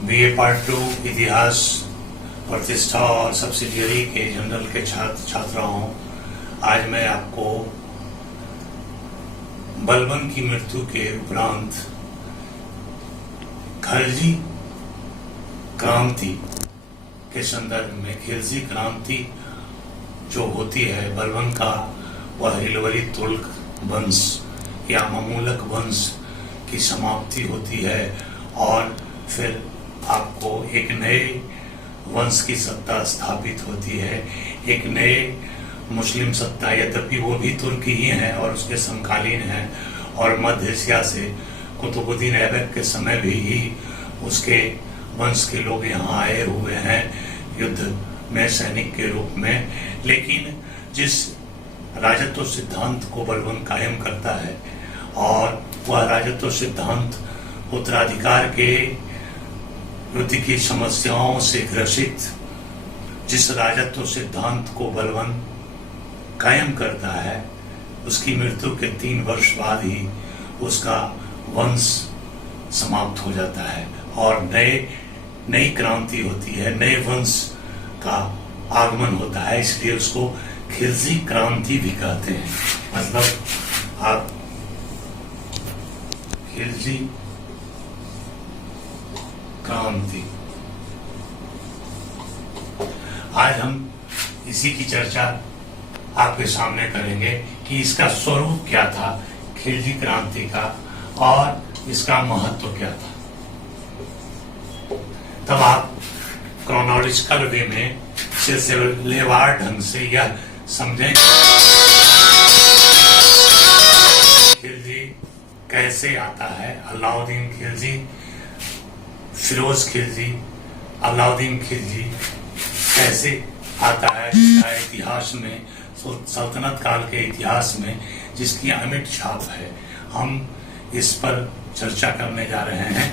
BA part 2 इतिहास प्रतिष्ठा और सब्सिडियरी के जनरल के छात्राओं, आज मैं आपको बलबन की मृत्यु के उपरांत खिलजी क्रांति के संदर्भ में खिलजी क्रांति जो होती है बलबन का, वह हिलवरी तुर्क वंश या ममूलक वंश की समाप्ति होती है और फिर आपको एक नए वंश की सत्ता स्थापित होती है, एक नए मुस्लिम सत्ता, यद्यपि वो भी तुर्की ही है और उसके समकालीन है और मध्य एशिया से कुतुबुद्दीन ऐबक के समय भी ही उसके वंश के लोग यहाँ आए हुए हैं युद्ध में सैनिक के रूप में। लेकिन जिस राजत्व सिद्धांत को बलबन कायम करता है और वह राजत्व सिद्धांत उत्तराधिकार के युद्ध की समस्याओं से ग्रसित जिस राजत्व सिद्धांत को बलबन कायम करता है, उसकी मृत्यु के 3 वर्ष बाद ही उसका वंश समाप्त हो जाता है और नई क्रांति होती है, नए वंश का आगमन होता है। इसलिए उसको खिलजी क्रांति भी कहते हैं। मतलब आप खिलजी क्रांति। आज हम इसी की चर्चा आपके सामने करेंगे कि इसका स्वरूप क्या था खिलजी क्रांति का और इसका महत्व क्या था। तब आप क्रोनोलॉजिकल वे में सिलसिलेवार ढंग से यह समझें खिलजी कैसे आता है। अलाउद्दीन खिलजी, फिरोज खिलजी, अलाउद्दीन खिलजी कैसे आता है, जिसका इतिहास में, सल्तनत काल के इतिहास में जिसकी अमिट छाप है, हम इस पर चर्चा करने जा रहे हैं।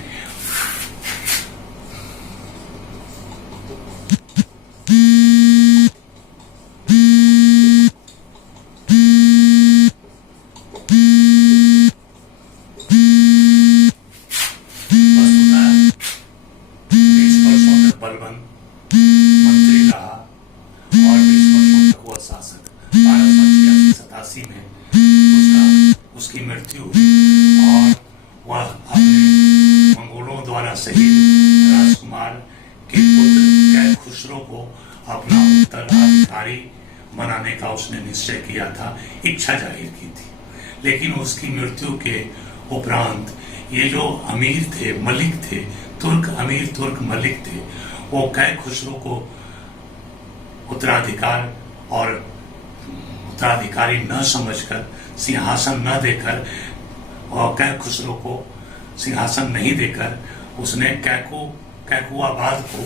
बलबन मंत्री रहा और 20 वर्षों तक वह शासक। 1287 में उसकी मृत्यु हुई और वह अपने मंगोलों द्वारा शहीद राजकुमार के पुत्र कै खुसरो को अपना उत्तराधिकारी बनाने का उसने निश्चय किया था, इच्छा जाहिर की थी। लेकिन उसकी मृत्यु के उपरांत ये जो अमीर थे, मलिक थे, तुर्क अमीर, तुर्क मलिक थे, वो कै खुसरो को उत्तराधिकार और उत्तराधिकारी न समझकर, सिंहासन न देकर और कै खुसरो को सिंहासन नहीं देकर उसने कैकुआबाद को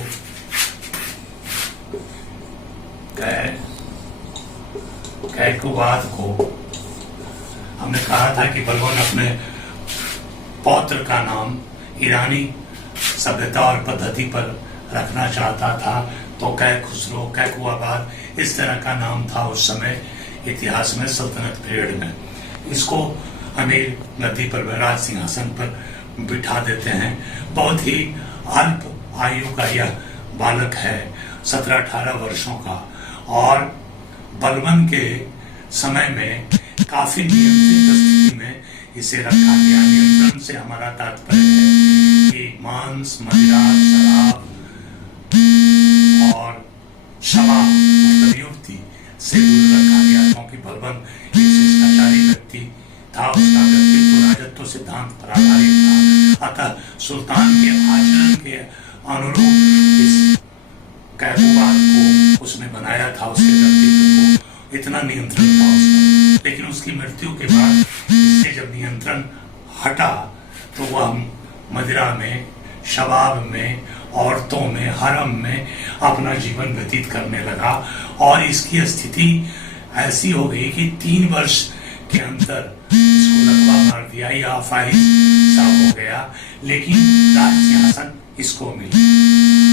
हमने कहा था कि बलबन अपने पौत्र का नाम ईरानी सभ्यता और पद्धति पर रखना चाहता था, तो कै खुसरो, कैकुआबाद इस तरह का नाम था उस समय इतिहास में, सल्तनत पीरियड में। इसको अमीर गद्दी पर, राज सिंहासन पर बिठा देते हैं। बहुत ही अल्प आयु का यह बालक है, 17-18 वर्षों का, और बलबन के समय में काफी नियंत्रित स्थिति में इसे रखा गया। नियंत्रण से हमारा तात्पर्य है कि मांस, मदिरा, शराब और शराब मतलब युक्ति से दूर रखा गया, क्योंकि बलबन एक शिष्टाचारी व्यक्ति था, उसका व्यक्तित्व राजत्व सिद्धांत पर आधारित था। अतः सुल्तान के आचरण के अनुरूप इस कैकुबाद को उसने बनाया था, उसके व्यक्तित्व को इतना नियंत्रण था उसका। लेकिन उसकी मृत्यु के बाद इससे जब नियंत्रण हटा तो वह मदिरा में, शबाब में, औरतों में, हरम में अपना जीवन व्यतीत करने लगा और इसकी स्थिति ऐसी हो गई कि 3 वर्ष के अंदर इसको लकवा मार दिया या अफाहिश सा हो गया। लेकिन राज सिंहासन इसको मिली।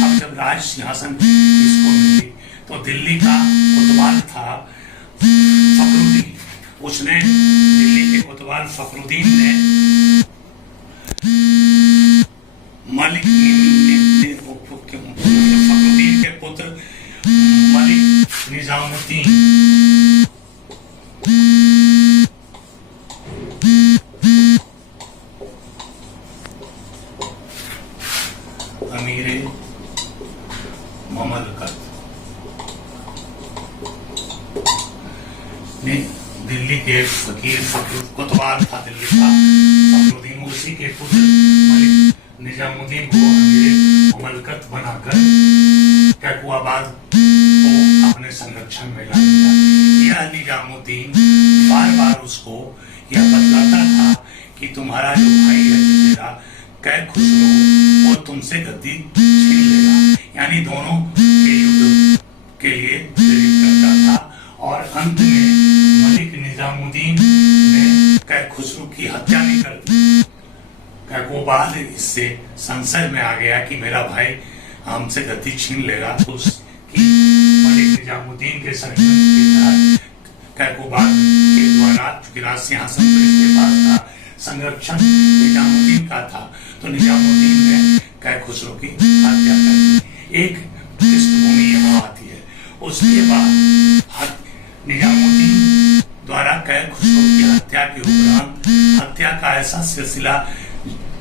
अब जब राज सिंहासन इसको मिली तो दिल्ली का कोतवाल था फखरुद्दीन, उसने दिल्ली के कोतवाल फखरुद्दीन ने मलिक निजामुद्दीन अमीरे ममलकत ने दिल्ली के फकीर कोतवाल था, दिल्ली का फखरुद्दीन, उसी के पुत्र मलिक निजामुद्दीन को अमीरे ममलकत बनाकर कैकुआबाद को अपने संरक्षण में ला लिया। यह निजामुद्दीन बार बार उसको यह बतलाता था कि तुम्हारा जो भाई है तेरा कै खुसरो, वो तुमसे गद्दी छीन लेगा, यानी दोनों के युद्ध के लिए प्रेरित करता था। और अंत में मलिक निजामुद्दीन ने कै खुसरो की हत्या नहीं कर दी। कैकुबाद इससे संशय में आ गया कि मेरा भाई हमसे गद्दी छीन लेगा, तो उसकी मलिक निजामुद्दीन के षड्यंत्र के तहत कैकुबाद के द्वारा, चूंकि राज सिंहासन तो इसके पास था, संरक्षण निजामुद्दीन का था, तो निजामुद्दीन ने कै खुसरो की हत्या कर दी। एक पृष्ठभूमि यहाँ आती है। उसके बाद निजामुद्दीन द्वारा कै खुसरो की हत्या के उपरांत हत्या का ऐसा सिलसिला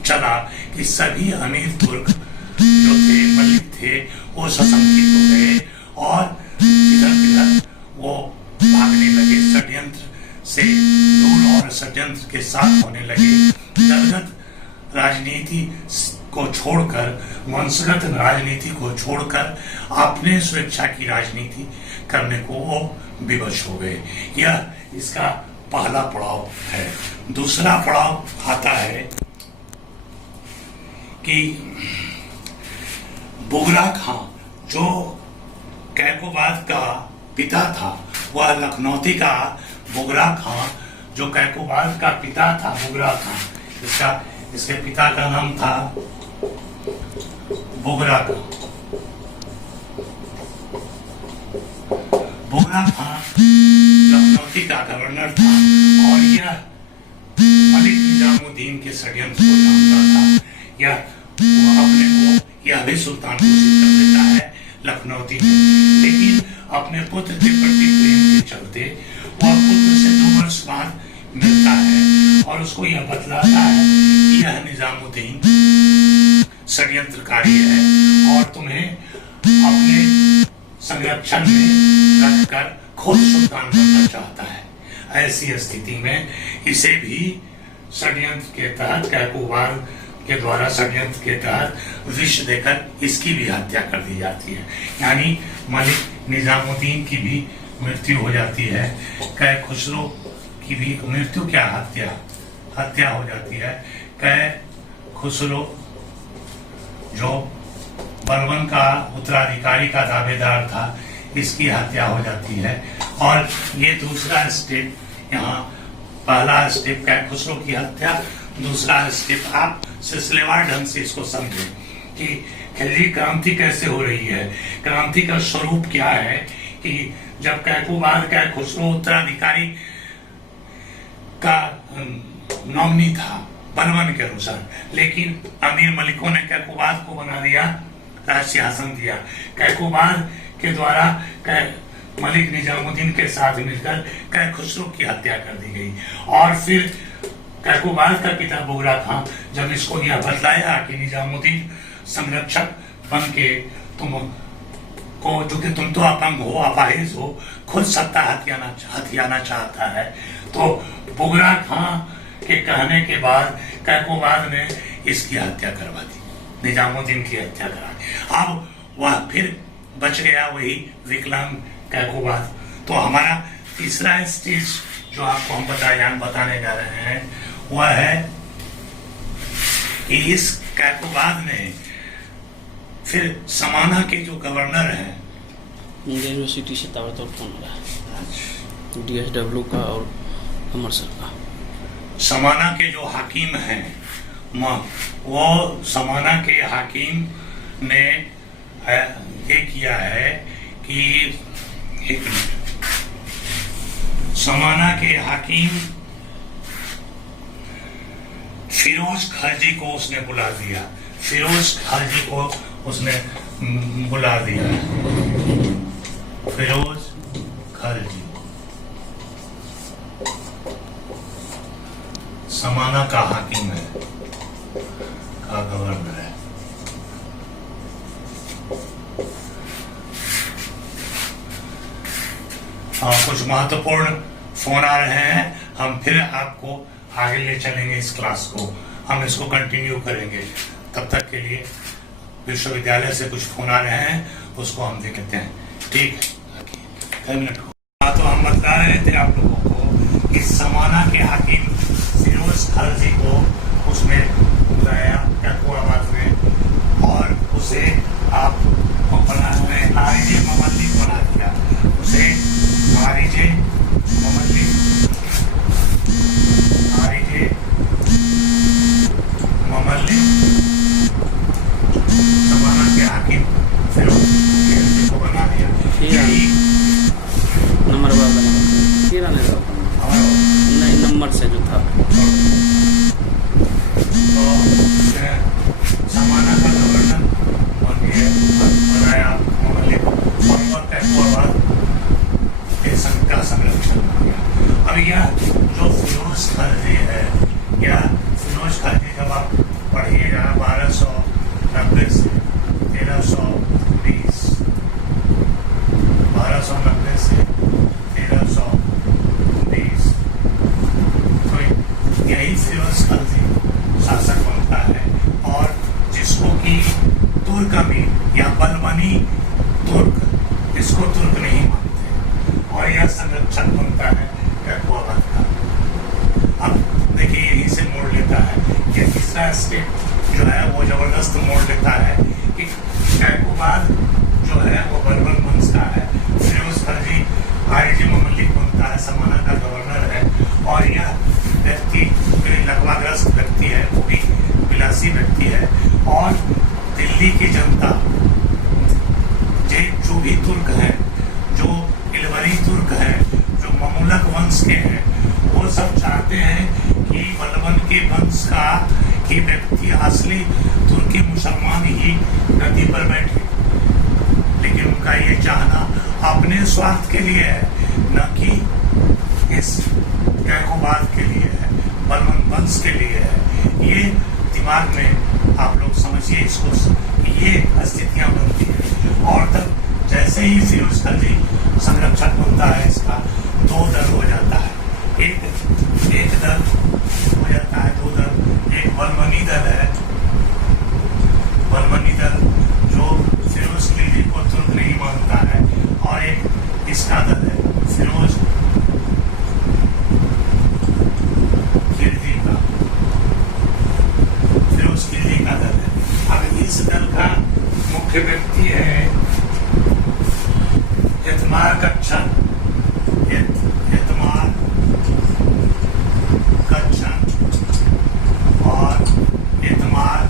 चला कि सभी अमीर तुर्क जो थे, मलिक थे, वो सशंकित हो गए और इधर किधर वो भागने लगे, षड्यंत्र से दूर और षड्यंत्र के साथ होने लगे। दलगत राजनीति को छोड़कर, वंशगत राजनीति को छोड़कर अपने स्वेच्छा की राजनीति करने को वो विवश हो गए। यह इसका पहला पड़ाव है। दूसरा पड़ाव आता है कि बुगरा खां जो कैकुबाद का पिता था, वह लखनौती का बुगरा खां जो कैकुबाद का पिता था, बुगरा खां, इसके पिता का नाम था बुगरा खां। बुगरा खां लखनौती का गवर्नर था और यह मलिक निजामुद्दीन के षड्यंत्र को जानता था। यह अपने को यह भी सुल्तान घोषित कर देता है लखनौती में, लेकिन अपने पुत्र के प्रति प्रेम के चलते वह पुत्र से 2 वर्ष बाद मिलता है और उसको यह बतलाता है कि यह निजामुद्दीन षड्यंत्रकारी है और तुम्हें अपने संरक्षण में रखकर खुद सुल्तान बनना चाहता है। ऐसी स्थिति में इसे भी षड्यंत्र के तहत, कैकुबाद के द्वारा षड्यंत्र के तहत विष देकर इसकी भी हत्या कर दी जाती है। यानी मलिक निजामुद्दीन की भी मृत्यु हो जाती है, कै खुसरो की भी मृत्यु, क्या हत्या हो जाती है। कै खुसरो जो बलबन का उत्तराधिकारी का दावेदार था, इसकी हत्या हो जाती है। और ये दूसरा स्टेप, यहाँ पहला स्टेप कै खुसरो की हत्या, दूसरा स्टेप आप सिलसिलेवार ढंग से इसको समझे कि खिलजी क्रांति कैसे हो रही है, क्रांति का स्वरूप क्या है। कि जब कैकुबाद कै खुसरो उत्तराधिकारी का नॉमिनी था बलबन के अनुसार, लेकिन अमीर मलिकों ने कैकुबाद को बना दिया, राज सिंहासन दिया। कैकुबाद के द्वारा मलिक निजामुद्दीन के साथ मिलकर कै खुसरो की हत्या कर दी गई। और फिर कैकुबाद का पिता बुगरा खां जब इसको यह बतलाया कि निजामुद्दीन संरक्षक बन के तुम को, चूंकि तुम तो अपंग हो, अपाहिज हो, खुद सत्ता हथियाना चाहता है, तो बुगरा खां के कहने के बाद कैकुबाद ने इसकी हत्या करवा दी, निजामुद्दीन की हत्या करा दी। अब वह फिर बच गया वही विकलांग कैकुबाद। तो हमारा तीसरा स्टेज जो आपको हम बताने जा रहे हैं वह है कि इस कैकुबाद ने फिर समाना के जो गवर्नर हैं, इंडियन यूनिवर्सिटी से ताबड़तोड़ फोन हो रहा है, DSW का और अमृतसर का। समाना के जो हाकिम हैं, वो समाना के हाकिम ने ये किया है कि, एक मिनट, समाना के हाकिम फिरोज खलजी को उसने बुला दिया, फिरोज खलजी को उसने बुला दिया, फिरोज खलजी समाना का हाकिम है, का गवर्नर है। कुछ महत्वपूर्ण फोन आ रहे हैं, हम फिर आपको आगे ले चलेंगे। इस क्लास को हम इसको कंटिन्यू करेंगे। तब तक के लिए विश्वविद्यालय से कुछ फोन आ रहे हैं, उसको हम देख लेते हैं। ठीक है, कई मिनट हो। तो हम बता रहे थे आप लोगों को कि समाना के हाकिम फिरोज खलजी को उसमें बुलाया कैकुआबाद में, और उसे आप बना आरिजे ममल्लिक बना दिया। उसे आरिजे ममल्लिक समाना के हाकिम फिरोज खलजी को बना दिया। नंबर नहीं, नंबर से जो था तो समाना का गवर्नर बनाया ममल्लिक, और कैकुआबाद के संघ का संरक्षण हो गया। अब यह जो फिरोज खलजी है, यह फिरोज खलजी जब आप पढ़िएगा 1290 से 1320, 1290 से 1320, तो यही फिरोज खलजी शासक बनता है, और जिसको कि तुर्क अमीर या बलबनी तुर्क, इसको तुर्क नहीं मानते, और यह संरक्षक बनता है कैकुआबाद का। अब देखिए यहीं से मोड़ लेता है, यह तीसरा स्टेप जो है वो जबरदस्त मोड़ लेता है कि कैकुआबाद जो है वो बलबन वंश का है। फिरोज खलजी आरिजे ममल्लिक बनता है, समाना का गवर्नर है, और यह व्यक्ति लकवाग्रस्त व्यक्ति है, वो भी विलासी व्यक्ति है, और दिल्ली की जनता जो भी तुर्क है, जो इलवरी तुर्क है, जो ममुलक वंश के हैं, वो सब चाहते हैं कि बलबन के वंश का कि व्यक्ति असली तुर्की मुसलमान ही गद्दी पर बैठे। लेकिन उनका ये चाहना अपने स्वार्थ के लिए है, न कि इस कैकुआबाद के लिए है, बलबन वंश के लिए है। ये दिमाग में आप लोग समझिए इसको, ये स्थितियां बनती है। और तब जैसे ही फिरोज खलजी संरक्षक बनता है, इसका दो दल हो जाता है। एक दल हो जाता है, दो दल। एक बलबनी दल है, बलबनी दल जो फिरोज खलजी को तुर्क नहीं मानता है, और एक इसका दल है फिरोज खलजी का दल है। अब इस दल का मुख्य व्यक्ति है यतमार कच्छन, यतमार कच्छन और यतमार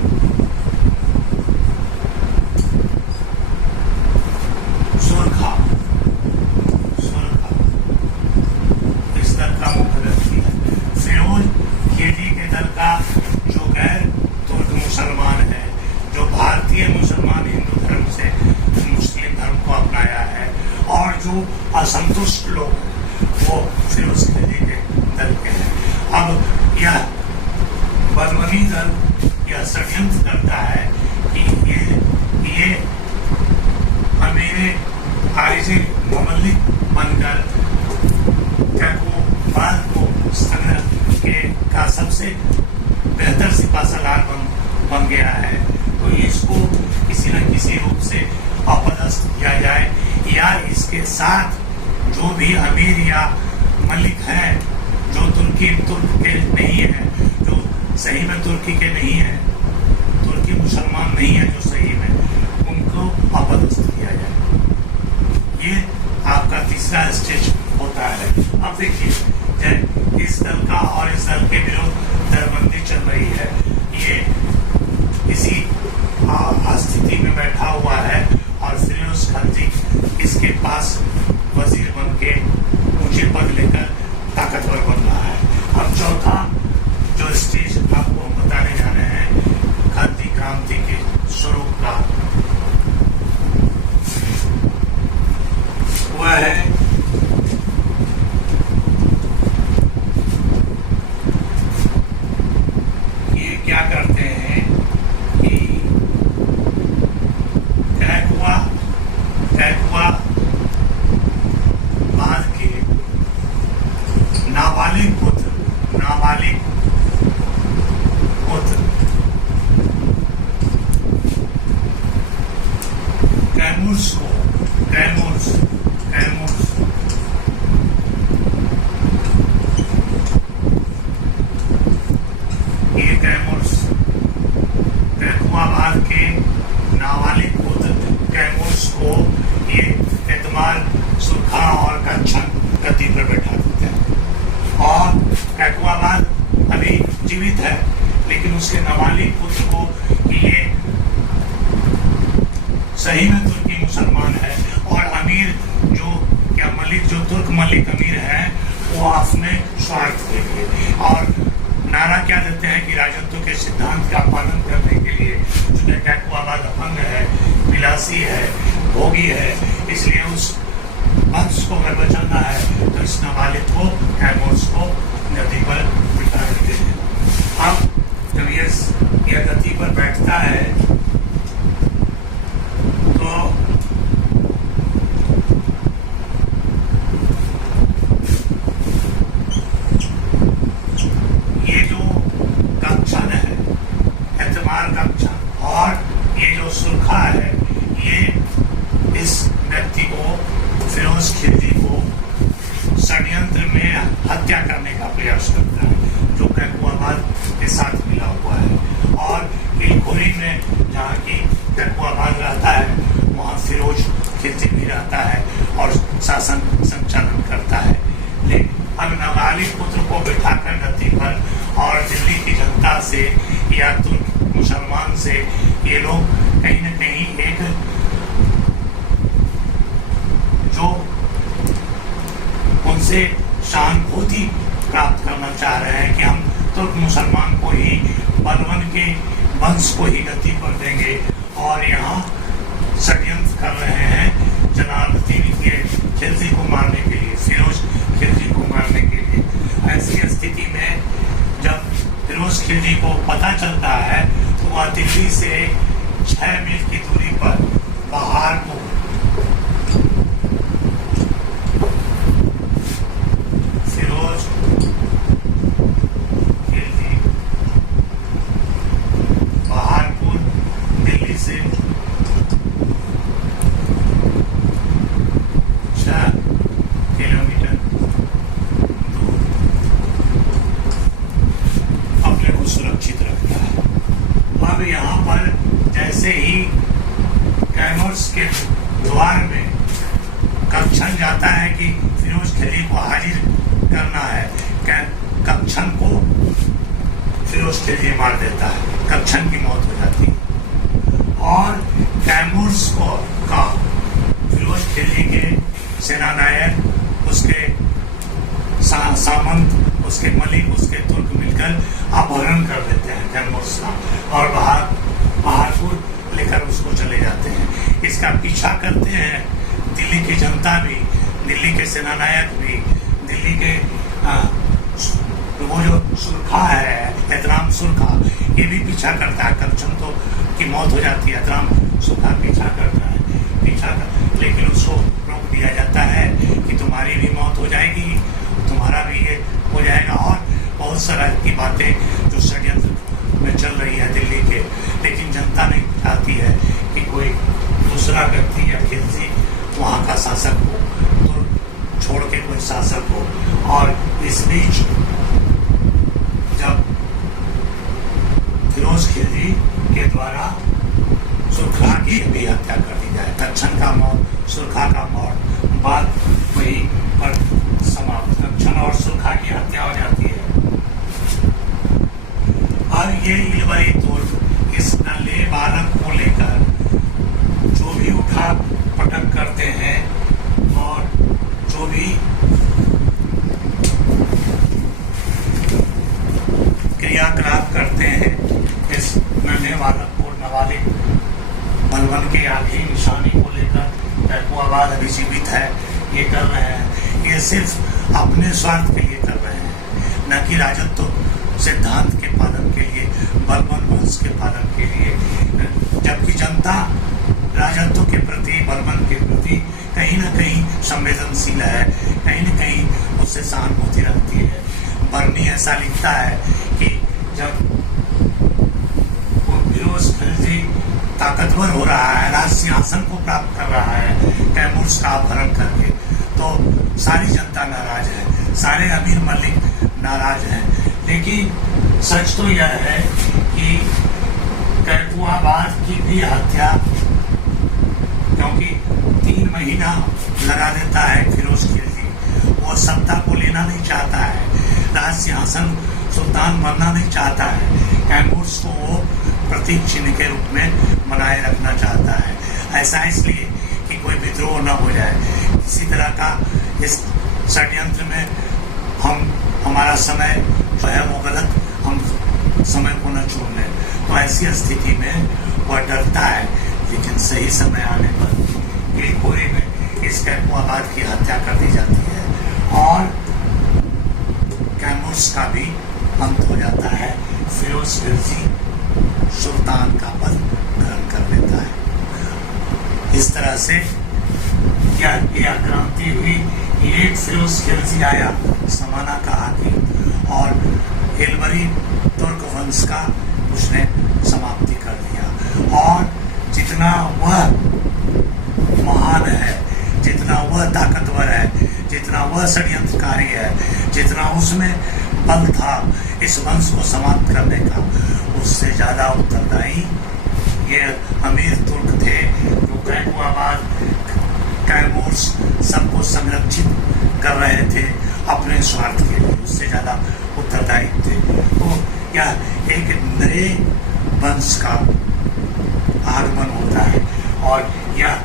सुरखा, इस दल का मुख्य व्यक्ति है। फिरोज खलजी के दल का जो गैर तुर्क मुसलमान है, जो भारतीय मुसलमान हिंदू धर्म से मुस्लिम धर्म को अपनाया है, और जो असंतुष्ट लोग हैं, वो फिरोज खलजी के दल के हैं। अब यह बलबनी दल यह षड्यंत्र करता है कि ये मेरे आरिजे ममल्लिक बनकर कैकुआबाद को संग्रह के का सबसे बेहतर सिपा सलार बन गया है, तो इसको किसी न किसी रूप से अपदस्थ किया जाए, या इसके साथ जो भी अमीर या मलिक है, जो तुर्क के नहीं है, जो सही में तुर्की के नहीं है, तुर्की मुसलमान नहीं है जो सही में, उनको अपदस्थ किया जाए। ये आपका तीसरा स्टेज होता है। अब देखिए इस दल का और इस दल के विरोध दरबंदी चल रही है, ये इसी स्थिति में बैठा हुआ है, और फिरोज खलजी इसके पास वजीर बन के ऊंचे पद लेकर ताकतवर बन रहा है। अब चौथा जो स्टेज आपको बताने जा रहे हैं खलजी क्रांति के स्वरूप का, वह है कैमूर्स को कैमूर्स ये कैमूर्स कैकुआबाद के नाबालिग पुत्र कैमूर्स को ये एतमाल सुरखा और कच्छन गद्दी पर बैठा देते हैं। और कैकुआबाद अभी जीवित है, लेकिन उसके नाबालिग पुत्र को ये सही में तुर्की मुसलमान है और अमीर जो क्या मलिक जो तुर्क मलिक अमीर है वो अपने स्वार्थ के लिए और नारा क्या देते हैं कि राजत्व के सिद्धांत का पालन करने के लिए चूंकि कैकुआबाद अपंग है, विलासी है, भोगी है, इसलिए उस वंश को अगर बचाना है तो इस नाबालिग को कैमूर्स को गद्दी पर बिठा देते हैं। अब जब यह गद्दी पर बैठता है तो ये जो कच्छन है, एतमाल कच्छन, और ये जो सुरखा है, ये इस व्यक्ति को फिरोज खिलजी को षड्यंत्र में हत्या करने का प्रयास करता है, जो कैकुआबाद के साथ मिला हुआ है। और इलखोरी में जहाँ की कैकुआबाद रहता है वहाँ फिरोज खिलजी भी रहता है और शासन संचालन करता है। लेकिन अब नाबालिग पुत्र को बिठाकर गद्दी पर और दिल्ली की जनता से या तुर्क मुसलमान से ये लोग कहीं न कहीं एक जो उनसे सहानुभूति प्राप्त करना चाह रहे हैं कि हम तुर्क मुसलमान को ही बलवन के वंश को ही गद्दी पर देंगे और यहाँ षड्यंत्र कर रहे हैं जलालुद्दीन के खिलजी को मारने के लिए, फिरोज खिलजी को मारने के लिए। ऐसी स्थिति में जब फिरोज खिलजी को पता चलता है तो वह दिल्ली से 6 मील की दूरी पर पहाड़पुर फिरोज खिलजी पहाड़पुर दिल्ली से 6 किलोमीटर दूर अपने को सुरक्षित रखता है। अब यहाँ पर जैसे ही कैमूर्स के द्वार में कच्छन जाता है कि फिरोज खिलजी को हाजिर करना है, कच्छन को फिरोज खिलजी मार देता है, कच्छन की मौत हो जाती है। और कैमूर्स को का फिरोज खिलजी के सेनानायक, उसके सामंत, उसके मलिक, उसके तुर्क मिलकर अपहरण कर देते हैं कैमूर्स का और पहाड़पुर लेकर उसको चले जाते हैं। इसका पीछा करते हैं दिल्ली की जनता भी, दिल्ली के सेनानायक भी, दिल्ली के वो जो सुरखा है एहतराम सुरखा, ये भी पीछा करता है। कच्छन तो की मौत हो जाती है, एहतराम सुरखा पीछा करता है, लेकिन उसको रोक दिया जाता है कि तुम्हारी भी मौत हो जाएगी, तुम्हारा भी ये हो जाएगा। और बहुत सारा की बातें जो षड्यंत्र में चल रही है दिल्ली के, लेकिन जनता नहीं चाहती है कि कोई दूसरा व्यक्ति या खिलजी वहाँ का शासक हो, तो छोड़ के कोई शासक हो। और इस बीच जब फिरोज खिलजी के द्वारा सुरखा की भी हत्या कर दी जाए, कच्छन का मौत, सुरखा का मौत, बात वही पर समाप्त, कच्छन और सुरखा की हत्या हो जाती है। अब ये इलवरी तुर्क इस नल्हे बालक को लेकर जो भी उठा पटक करते हैं और जो भी क्रियाकलाप करते हैं, इस नन्हे बालक को नाबालिग बलवन के आखिरी निशानी को लेकर कैकुआबाद अभी जीवित है, ये कर रहे हैं। ये सिर्फ अपने स्वार्थ के लिए कर रहे हैं, न कि राजत्व सिद्धांत के पालन के लिए, बलवन वंश के पालन के लिए। जबकि जनता राजत्व के प्रति, बलवन के प्रति कहीं न कहीं संवेदनशील है, कहीं न कहीं उससे सहानुभूति रखती है। बर्नी ऐसा लिखता है कि जब वो फिरोज खिलजी ताकतवर हो रहा है, राज सिंहासन को प्राप्त कर रहा है कैमूर का अपहरण करके, तो सारी जनता नाराज है, सारे अमीर मलिक नाराज हैं। लेकिन सच तो यह है कि कैकुआबाद की भी हत्या, क्योंकि 3 महीना लगा देता है फिरोज खिलजी, वो सत्ता को लेना नहीं चाहता है, राज सिंहासन सुल्तान बनना नहीं चाहता है, कैमूर को वो प्रतीक चिन्ह के रूप में बनाए रखना चाहता है। ऐसा इसलिए कि कोई विद्रोह न हो जाए, किसी तरह का इस षड्यंत्र में हमारा समय जो है वो गलत, हम समय को न चुन लें। तो ऐसी स्थिति में वह डरता है, लेकिन सही समय आने पर गिलखोरी में इस कैकुआबाद की हत्या कर दी जाती है और कैमूर का भी अंत हो जाता है। फिरोज खिलजी सुल्तान का पद ग्रहण कर लेता है। इस तरह से यह क्रांति हुई। एक फिरोज खिलजी आया, समाना का हाकिम, और हिलवरी तुर्क वंश का उसने समाप्ति कर दिया। और जितना वह महान है, जितना वह ताकतवर है, जितना वह षड्यंत्रकारी है, जितना उसमें बल था इस वंश को समाप्त करने का, उससे ज्यादा उत्तरदायी ये अमीर तुर्क थे जो कैकुआबाद, कैमूर सबको संरक्षित कर रहे थे अपने स्वार्थ के लिए, उससे ज्यादा उत्तरदायी थे। तो यह एक नए वंश का आगमन होता है और यह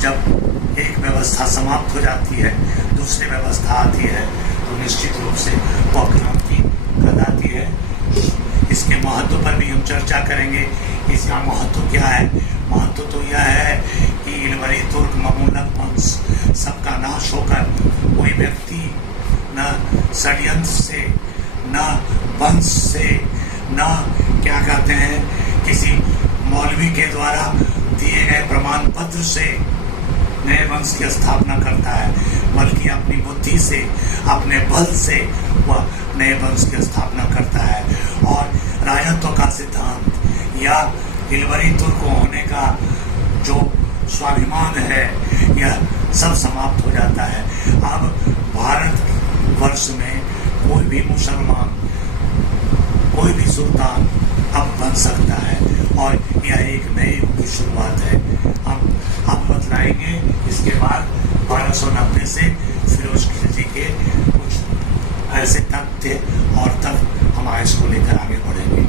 जब एक व्यवस्था समाप्त हो जाती है, दूसरी व्यवस्था आती है, तो निश्चित रूप से वह क्रांति कहलाती है। इसके महत्व पर भी हम चर्चा करेंगे। इसका महत्व क्या है? महत्व तो यह है कि इलवरी तुर्क ममूलक वंश सबका नाश होकर कोई व्यक्ति न षड्यंत्र से, न वंश से, न क्या कहते हैं किसी मौलवी के द्वारा दिए गए प्रमाण पत्र से नए वंश की स्थापना करता है, बल्कि अपनी बुद्धि से, अपने बल से वह नए वंश की स्थापना करता है। और राजत्व का सिद्धांत या इलवरी तुर्क होने का जो स्वाभिमान है, यह सब समाप्त हो जाता है। अब भारत वर्ष में कोई भी मुसलमान, कोई भी सुल्तान अब बन सकता है और यह एक नए युग की शुरुआत है। हम बतलाएंगे इसके बाद 1290 से फिरोज खिलजी के कुछ ऐसे तथ्य और तब हम इसको लेकर आगे बढ़ेंगे।